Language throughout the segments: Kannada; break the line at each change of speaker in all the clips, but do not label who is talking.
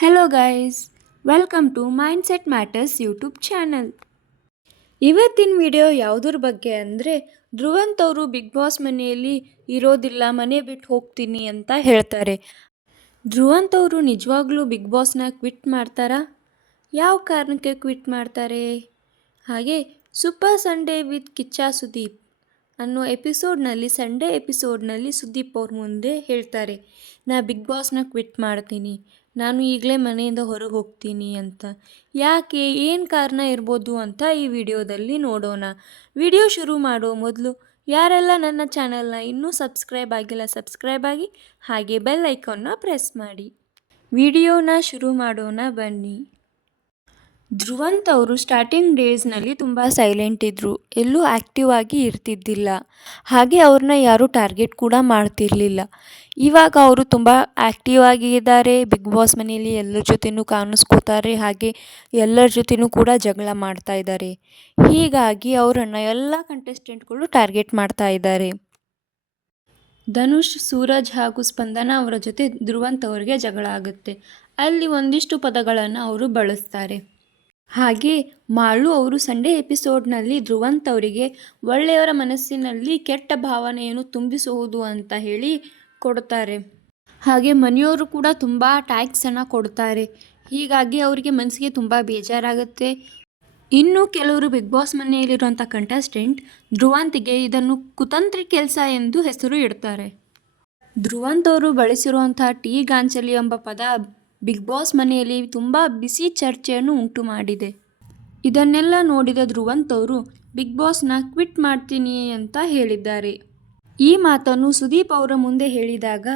Hello guys welcome to mindset matters YouTube channel ಇವತ್ತಿನ ವಿಡಿಯೋ ಯಾವುದ್ರ ಬಗ್ಗೆ ಅಂದರೆ ಧ್ರುವಂತ್ ಅವರು ಬಿಗ್ ಬಾಸ್ ಮನೆಯಲ್ಲಿ ಇರೋದಿಲ್ಲ, ಮನೆ ಬಿಟ್ಟು ಹೋಗ್ತೀನಿ ಅಂತ ಹೇಳ್ತಾರೆ. ಧ್ರುವಂತ್ ಅವರು ನಿಜವಾಗ್ಲೂ ಬಿಗ್ ಬಾಸ್ನ ಕ್ವಿಟ್ ಮಾಡ್ತಾರಾ? ಯಾವ ಕಾರಣಕ್ಕೆ ಕ್ವಿಟ್ ಮಾಡ್ತಾರೆ? ಹಾಗೆ super Sunday with Kichcha Sudeep ಅನ್ನೋ ಎಪಿಸೋಡ್ನಲ್ಲಿ, ಸಂಡೇ ಎಪಿಸೋಡ್ನಲ್ಲಿ ಸುದೀಪ್ ಅವ್ರ ಮುಂದೆ ಹೇಳ್ತಾರೆ, ನಾ ಬಿಗ್ ಬಾಸ್ನ ಕ್ವಿಟ್ ಮಾಡ್ತೀನಿ, ನಾನು ಈಗಲೇ ಮನೆಯಿಂದ ಹೊರಗೆ ಹೋಗ್ತೀನಿ ಅಂತ. ಯಾಕೆ? ಏನು ಕಾರಣ ಇರ್ಬೋದು ಅಂತ ಈ ವಿಡಿಯೋದಲ್ಲಿ ನೋಡೋಣ. ವಿಡಿಯೋ ಶುರು ಮಾಡೋ ಮೊದಲು ಯಾರೆಲ್ಲ ನನ್ನ ಚಾನಲ್ನ ಇನ್ನೂ ಸಬ್ಸ್ಕ್ರೈಬ್ ಆಗಿಲ್ಲ, ಸಬ್ಸ್ಕ್ರೈಬ್ ಆಗಿ ಹಾಗೆ ಬೆಲ್ ಐಕಾನ್ನ ಪ್ರೆಸ್ ಮಾಡಿ. ವಿಡಿಯೋನ ಶುರು ಮಾಡೋಣ ಬನ್ನಿ. ಧ್ರುವಂತ್ ಅವರು ಸ್ಟಾರ್ಟಿಂಗ್ ಡೇಸ್ನಲ್ಲಿ ತುಂಬ ಸೈಲೆಂಟ್ ಇದ್ದರು ಎಲ್ಲೂ ಆ್ಯಕ್ಟಿವ್ ಆಗಿ ಇರ್ತಿದ್ದಿಲ್ಲ. ಹಾಗೆ ಅವ್ರನ್ನ ಯಾರೂ ಟಾರ್ಗೆಟ್ ಕೂಡ ಮಾಡ್ತಿರ್ಲಿಲ್ಲ. ಇವಾಗ ಅವರು ತುಂಬ ಆ್ಯಕ್ಟಿವ್ ಆಗಿ ಇದ್ದಾರೆ. ಬಿಗ್ ಬಾಸ್ ಮನೆಯಲ್ಲಿ ಎಲ್ಲರ ಜೊತೆನೂ ಕಾಣಿಸ್ಕೋತಾರೆ. ಹಾಗೆ ಎಲ್ಲರ ಜೊತೆನೂ ಕೂಡ ಜಗಳ ಮಾಡ್ತಾ ಇದ್ದಾರೆ. ಹೀಗಾಗಿ ಅವರನ್ನು ಎಲ್ಲ ಕಂಟೆಸ್ಟೆಂಟ್ಗಳು ಟಾರ್ಗೆಟ್ ಮಾಡ್ತಾ ಇದ್ದಾರೆ. ಧನುಷ್, ಸೂರಜ್ ಹಾಗೂ ಸ್ಪಂದನ ಅವರ ಜೊತೆ ಧ್ರುವಂತ್ ಅವರಿಗೆ ಜಗಳ ಆಗುತ್ತೆ. ಅಲ್ಲಿ ಒಂದಿಷ್ಟು ಪದಗಳನ್ನು ಅವರು ಬಳಸ್ತಾರೆ. ಹಾಗೆ ಮಾಳು ಅವರು ಸಂಡೇ ಎಪಿಸೋಡ್ನಲ್ಲಿ ಧ್ರುವಂತ್ ಅವರಿಗೆ ಒಳ್ಳೆಯವರ ಮನಸ್ಸಿನಲ್ಲಿ ಕೆಟ್ಟ ಭಾವನೆಯನ್ನು ತುಂಬಿಸುವುದು ಅಂತ ಹೇಳಿ ಕೊಡ್ತಾರೆ ಹಾಗೆ ಮನೆಯವರು ಕೂಡ ತುಂಬ ಟ್ಯಾಕ್ಸನ್ನು ಕೊಡ್ತಾರೆ. ಹೀಗಾಗಿ ಅವರಿಗೆ ಮನಸ್ಸಿಗೆ ತುಂಬ ಬೇಜಾರಾಗುತ್ತೆ. ಇನ್ನು ಕೆಲವರು ಬಿಗ್ ಬಾಸ್ ಮನೆಯಲ್ಲಿರುವಂಥ ಕಂಟೆಸ್ಟೆಂಟ್ ಧ್ರುವಂತಿಗೆ ಇದನ್ನು ಕುತಂತ್ರಿ ಕೆಲಸ ಎಂದು ಹೆಸರು ಇಡ್ತಾರೆ. ಧ್ರುವಂತ್ ಅವರು ಬಳಸಿರುವಂಥ ಟೀ ಗಾಂಚಲಿ ಎಂಬ ಪದ ಬಿಗ್ ಬಾಸ್ ಮನೆಯಲ್ಲಿ ತುಂಬ ಬಿಸಿ ಚರ್ಚೆಯನ್ನು ಉಂಟು ಮಾಡಿದೆ. ಇದನ್ನೆಲ್ಲ ನೋಡಿದ ಧ್ರುವಂತ್ ಅವರು ಬಿಗ್ ಬಾಸ್ನ ಕ್ವಿಟ್ ಮಾಡ್ತೀನಿ ಅಂತ ಹೇಳಿದ್ದಾರೆ. ಈ ಮಾತನ್ನು ಸುದೀಪ್ ಅವರ ಮುಂದೆ ಹೇಳಿದಾಗ,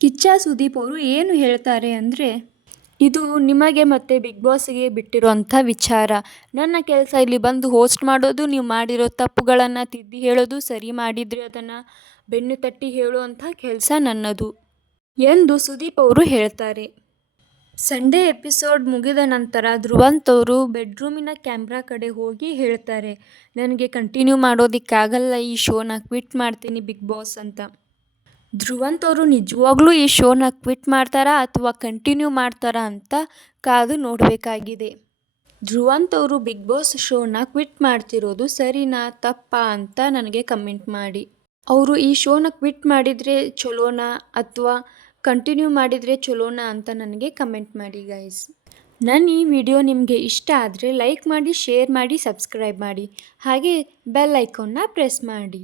ಕಿಚ್ಚ ಸುದೀಪ್ ಅವರು ಏನು ಹೇಳ್ತಾರೆ ಅಂದರೆ, ಇದು ನಿಮಗೆ ಮತ್ತು ಬಿಗ್ ಬಾಸ್ಗೆ ಬಿಟ್ಟಿರುವಂಥ ವಿಚಾರ. ನನ್ನ ಕೆಲಸ ಇಲ್ಲಿ ಬಂದು ಹೋಸ್ಟ್ ಮಾಡೋದು, ನೀವು ಮಾಡಿರೋ ತಪ್ಪುಗಳನ್ನು ತಿದ್ದಿ ಹೇಳೋದು, ಸರಿ ಮಾಡಿದರೆ ಅದನ್ನು ಬೆನ್ನು ತಟ್ಟಿ ಹೇಳುವಂಥ ಕೆಲಸ ನನ್ನದು. ಎಂದು ಸುದೀಪ್ ಅವರು ಹೇಳ್ತಾರೆ. ಸಂಡೇ ಎಪಿಸೋಡ್ ಮುಗಿದ ನಂತರ ಧ್ರುವಂತ್ ಅವರು ಬೆಡ್ರೂಮಿನ ಕ್ಯಾಮ್ರಾ ಕಡೆ ಹೋಗಿ ಹೇಳ್ತಾರೆ, ನನಗೆ ಕಂಟಿನ್ಯೂ ಮಾಡೋದಕ್ಕಾಗಲ್ಲ, ಈ ಶೋನ ಕ್ವಿಟ್ ಮಾಡ್ತೀನಿ ಬಿಗ್ ಬಾಸ್ ಅಂತ. ಧ್ರುವಂತ್ ಅವರು ನಿಜವಾಗ್ಲೂ ಈ ಶೋನ ಕ್ವಿಟ್ ಮಾಡ್ತಾರಾ ಅಥವಾ ಕಂಟಿನ್ಯೂ ಮಾಡ್ತಾರಾ ಅಂತ ಕಾದು ನೋಡಬೇಕಾಗಿದೆ. ಧ್ರುವಂತ್ ಅವರು ಬಿಗ್ ಬಾಸ್ ಶೋನ ಕ್ವಿಟ್ ಮಾಡ್ತಿರೋದು ಸರಿನಾ, ತಪ್ಪಾ ಅಂತ ನನಗೆ ಕಮೆಂಟ್ ಮಾಡಿ. ಅವರು ಈ ಶೋನ ಕ್ವಿಟ್ ಮಾಡಿದರೆ ಚಲೋನಾ ಅಥವಾ ಕಂಟಿನ್ಯೂ ಮಾಡಿದರೆ ಚಲೋನಾ ಅಂತ ನನಗೆ ಕಮೆಂಟ್ ಮಾಡಿ ಗೈಸ್ ನನ್ನ ಈ ವಿಡಿಯೋ ನಿಮಗೆ ಇಷ್ಟ ಆದರೆ ಲೈಕ್ ಮಾಡಿ ಶೇರ್ ಮಾಡಿ ಸಬ್ಸ್ಕ್ರೈಬ್ ಮಾಡಿ. ಹಾಗೆ ಬೆಲ್ ಐಕಾನ್ನ ಪ್ರೆಸ್ ಮಾಡಿ.